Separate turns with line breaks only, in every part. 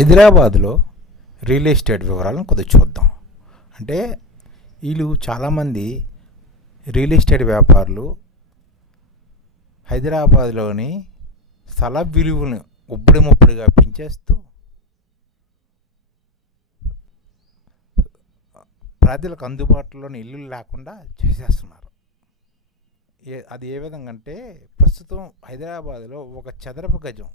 హైదరాబాద్లో real estate వివరాలను కొద్దిగా చూద్దాం. అంటే వీళ్ళు చాలామంది రియల్ ఎస్టేట్ వ్యాపారులు హైదరాబాద్లోని స్థల విలువను ఉబ్బడి ముప్పడిగా పెంచేస్తూ ప్రజలకు అందుబాటులోని ఇల్లు లేకుండా చేసేస్తున్నారు. ఏ అది ఏ విధంగా అంటే ప్రస్తుతం హైదరాబాద్లో ఒక చదరపు గజం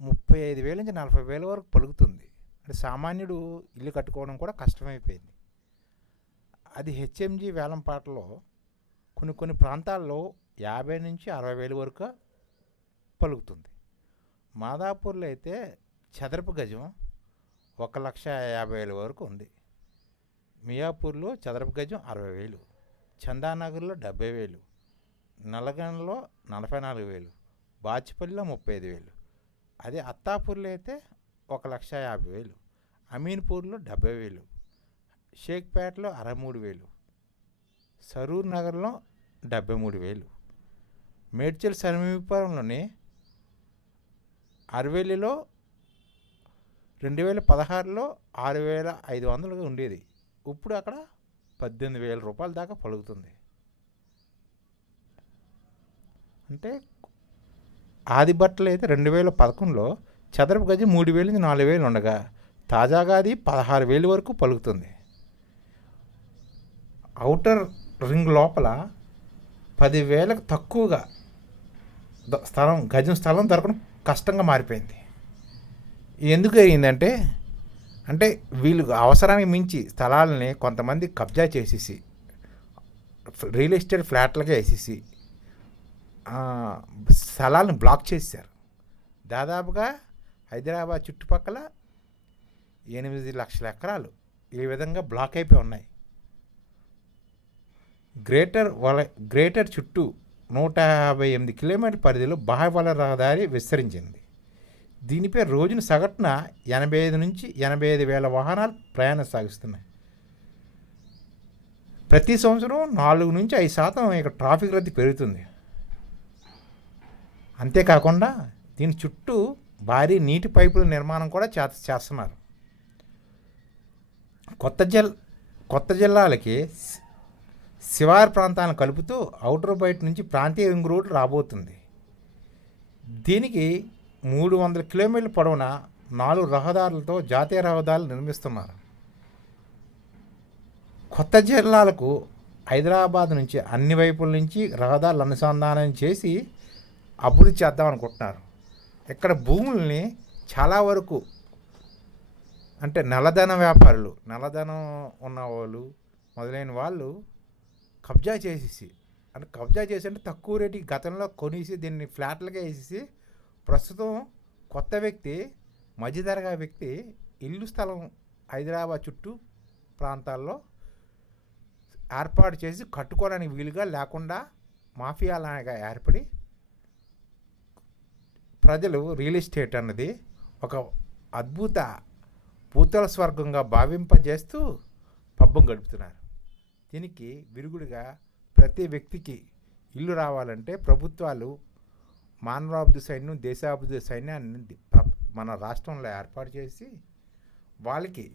ముప్పై ఐదు వేల నుంచి నలభై వేల వరకు పలుకుతుంది. అంటే సామాన్యుడు ఇల్లు కట్టుకోవడం కూడా కష్టమైపోయింది. అది హెచ్ఎంజి వేలంపాటలో కొన్ని కొన్ని ప్రాంతాల్లో యాభై నుంచి అరవై వేల వరకు పలుకుతుంది. మాదాపూర్లో అయితే చదరపు గజం ఒక లక్ష యాభై వేల వరకు ఉంది. మియాపూర్లో చదరపు గజం అరవై వేలు చందానగర్లో డెబ్బై వేలు నల్లగంలో నలభై నాలుగు వేలు బాచిపల్లిలో ముప్పై ఐదు వేలు అదే అత్తాపూర్లో అయితే ఒక లక్ష యాభై వేలు అమీన్పూర్లో డెబ్బై వేలు షేక్పేటలో అరవై మూడు వేలు సరూర్ నగర్లో డెబ్బై మూడు వేలు మేడ్చల్ సమీపంలోని అరవేలిలో రెండు వేల పదహారులో ఆరు వేల ఐదు వందలుగా ఉండేది. ఇప్పుడు అక్కడ పద్దెనిమిది వేల రూపాయల దాకా పలుకుతుంది. అంటే ఆది బట్టలు అయితే రెండు వేల పదకొండులో చదరపు గజం మూడు వేలు నుంచి నాలుగు వేలు ఉండగా తాజాగా అది పదహారు వేలు వరకు పలుకుతుంది. అవుటర్ రింగ్ లోపల పదివేలకు తక్కువగా స్థలం గజం స్థలం దొరకడం కష్టంగా మారిపోయింది. ఎందుకు అయిందంటే అంటే వీళ్ళు అవసరానికి మించి స్థలాలని కొంతమంది కబ్జా చేసేసి రియల్ ఎస్టేట్ ఫ్లాట్లకే వేసేసి స్థలాలను బ్లాక్ చేశారు. దాదాపుగా హైదరాబాద్ చుట్టుపక్కల ఎనిమిది లక్షల ఎకరాలు ఈ విధంగా బ్లాక్ అయిపోయి ఉన్నాయి. గ్రేటర్ వల గ్రేటర్ చుట్టూ నూట యాభై ఎనిమిది కిలోమీటర్ పరిధిలో బాహ్యవల రహదారి విస్తరించింది. దీనిపై రోజున సగటున ఎనభై ఐదు నుంచి ఎనభై ఐదు వేల వాహనాలు ప్రయాణం సాగిస్తున్నాయి. ప్రతి సంవత్సరం నాలుగు నుంచి ఐదు శాతం ఇక ట్రాఫిక్ రద్దీ పెరుగుతుంది. అంతేకాకుండా దీని చుట్టూ భారీ నీటి పైపుల నిర్మాణం కూడా చే చేస్తున్నారు. కొత్త జిల్ కొత్త జిల్లాలకి శివారు ప్రాంతాలను కలుపుతూ అవుటర్ బయట నుంచి ప్రాంతీయ రింగ్ రోడ్డు రాబోతుంది. దీనికి మూడు వందల కిలోమీటర్ల పొడవున నాలుగు రహదారులతో జాతీయ రహదారులు నిర్మిస్తున్నారు. కొత్త జిల్లాలకు హైదరాబాద్ నుంచి అన్ని వైపుల నుంచి రహదారులు అనుసంధానం చేసి అభివృద్ధి చేద్దాం అనుకుంటున్నారు. ఇక్కడ భూముల్ని చాలా వరకు అంటే నల్లధన వ్యాపారులు నల్లధనం ఉన్నవాళ్ళు మొదలైన వాళ్ళు కబ్జా చేసేసి అంటే కబ్జా చేసి అంటే తక్కువ రేటు గతంలో కొనేసి దీన్ని ఫ్లాట్లుగా వేసేసి ప్రస్తుతం కొత్త వ్యక్తి మధ్యతరగా వ్యక్తి ఇల్లు స్థలం హైదరాబాద్ చుట్టూ ప్రాంతాల్లో ఏర్పాటు చేసి కట్టుకోవడానికి వీలుగా లేకుండా మాఫియాలాగా ఏర్పడి ప్రజలు రియల్ ఎస్టేట్ అన్నది ఒక అద్భుత భూతల స్వర్గంగా భావింపజేస్తూ పబ్బం గడుపుతున్నారు. దీనికి విరుగుడుగా ప్రతి వ్యక్తికి ఇల్లు రావాలంటే ప్రభుత్వాలు మానవాభివృద్ధి సైన్యం దేశాభివృద్ధి సైన్యాన్ని మన రాష్ట్రంలో ఏర్పాటు చేసి వాళ్ళకి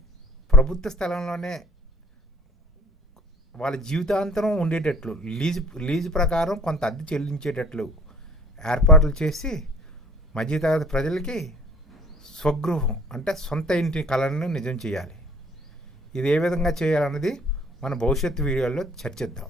ప్రభుత్వ స్థలంలోనే వాళ్ళ జీవితాంతరం ఉండేటట్లు లీజు లీజు ప్రకారం కొంత అద్దె చెల్లించేటట్లు ఏర్పాట్లు చేసి మధ్యతరగతి ప్రజలకి స్వగృహం అంటే సొంత ఇంటి కళను నిజం చేయాలి. ఇది ఏ విధంగా చేయాలన్నది మన భవిష్యత్తు వీడియోల్లో చర్చిద్దాం.